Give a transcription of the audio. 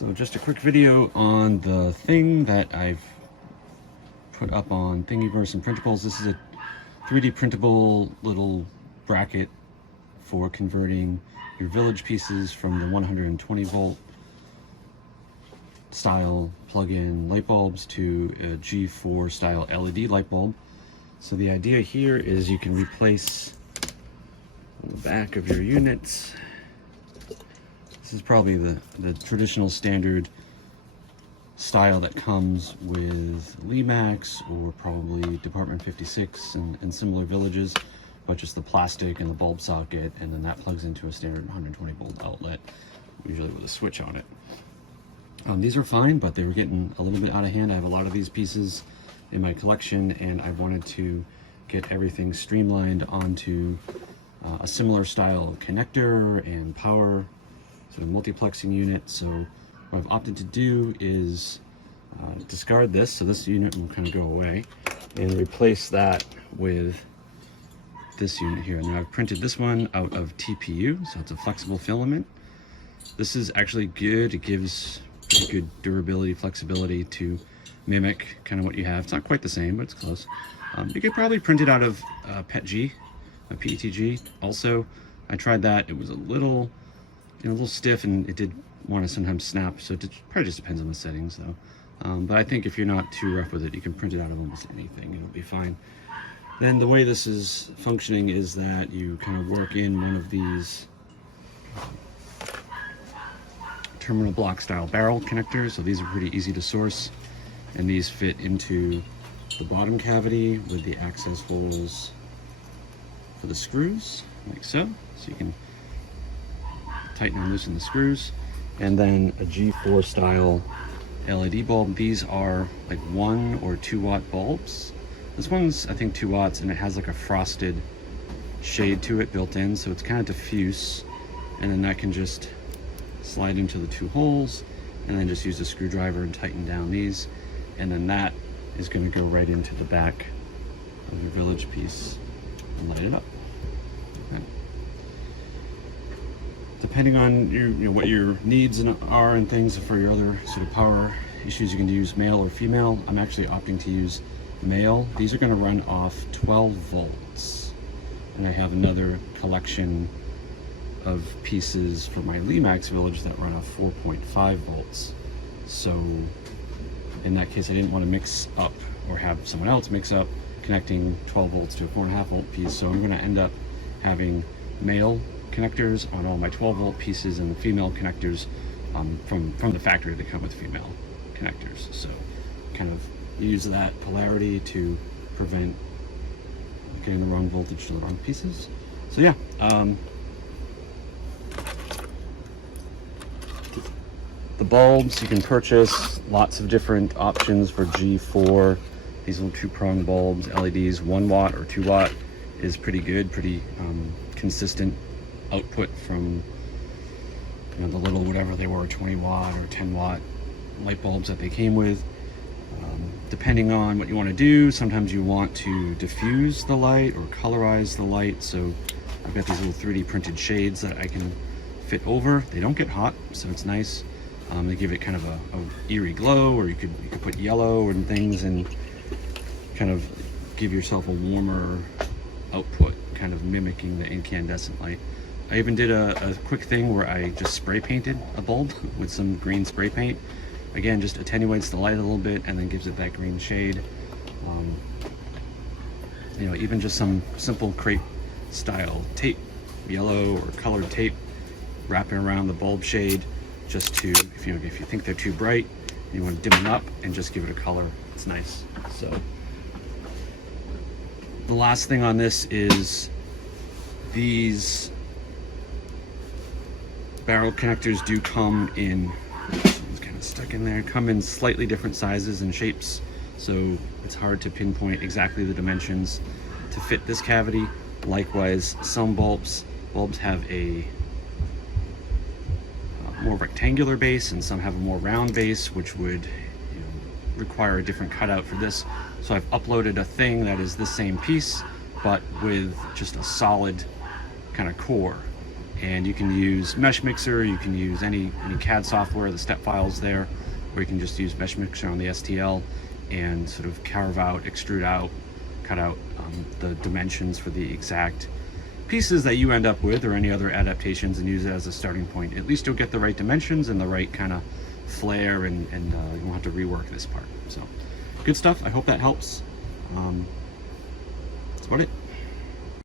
So just a quick video on the thing that I've put up on Thingiverse and Printables. This is a 3D printable little bracket for converting your village pieces from the 120 volt style plug-in light bulbs to a G4 style LED light bulb. So the idea here is you can replace on the back of your units. This is probably the traditional standard style that comes with Lemax or probably Department 56 and similar villages, but just the plastic and the bulb socket, and then that plugs into a standard 120 volt outlet, usually with a switch on it. These are fine, but they were getting a little bit out of hand. I have a lot of these pieces in my collection, and I wanted to get everything streamlined onto a similar style connector and power sort of multiplexing unit. So what I've opted to do is discard this, so this unit will kind of go away, and replace that with this unit here. Now I've printed this one out of TPU, so it's a flexible filament. This is actually good. It gives pretty good durability, flexibility to mimic kind of what you have. It's not quite the same, but it's close. You could probably print it out of PETG, a PETG. Also, I tried that. It was a little stiff, and it did want to sometimes snap, so it probably just depends on the settings though. But I think if you're not too rough with it, you can print it out of almost anything. It'll be fine. Then the way this is functioning is that you kind of work in one of these terminal block style barrel connectors. So these are pretty easy to source, and these fit into the bottom cavity with the access holes for the screws, like so. So you can tighten and loosen the screws. And then a G4 style LED bulb. These are like 1 or 2 watt bulbs. This one's I think 2 watts, and it has like a frosted shade to it built in, so it's kind of diffuse, and then that can just slide into the 2 holes, and then just use a screwdriver and tighten down these, and then that is going to go right into the back of your village piece and light it up. Okay. Depending on your what your needs are and things for your other sort of power issues, you can use male or female. I'm actually opting to use male. These are going to run off 12 volts, and I have another collection of pieces for my Lemax village that run off 4.5 volts. So in that case, I didn't want to mix up or have someone else mix up connecting 12 volts to a 4.5 volt piece. So I'm going to end up having male connectors on all my 12 volt pieces, and the female connectors from the factory that come with female connectors. So kind of use that polarity to prevent getting the wrong voltage to the wrong pieces. So yeah, the bulbs you can purchase lots of different options for G4. These little 2-prong bulbs, LEDs, 1 watt or 2 watt is pretty good, pretty consistent output from the little whatever they were, 20 watt or 10 watt light bulbs that they came with. Depending on what you want to do, sometimes you want to diffuse the light or colorize the light, so I've got these little 3D printed shades that I can fit over. They don't get hot, so it's nice. They give it kind of a eerie glow, or you could put yellow and things and kind of give yourself a warmer output, kind of mimicking the incandescent light. I even did a quick thing where I just spray painted a bulb with some green spray paint. Again, just attenuates the light a little bit and then gives it that green shade. Even just some simple crepe style tape, yellow or colored tape, wrapping around the bulb shade, just to, if you think they're too bright, you want to dim them up and just give it a color. It's nice. So the last thing on this is these barrel connectors do come in, it's kind of stuck in there, come in slightly different sizes and shapes, so it's hard to pinpoint exactly the dimensions to fit this cavity. Likewise, some bulbs have a more rectangular base, and some have a more round base, which would require a different cutout for this. So I've uploaded a thing that is the same piece, but with just a solid kind of core, And you can use Mesh Mixer, you can use any CAD software, the step files there, or you can just use Mesh Mixer on the STL and sort of carve out, extrude out, cut out the dimensions for the exact pieces that you end up with, or any other adaptations, and use it as a starting point. At least you'll get the right dimensions and the right kind of flare, and you won't have to rework this part. So good stuff. I hope that helps. That's about it.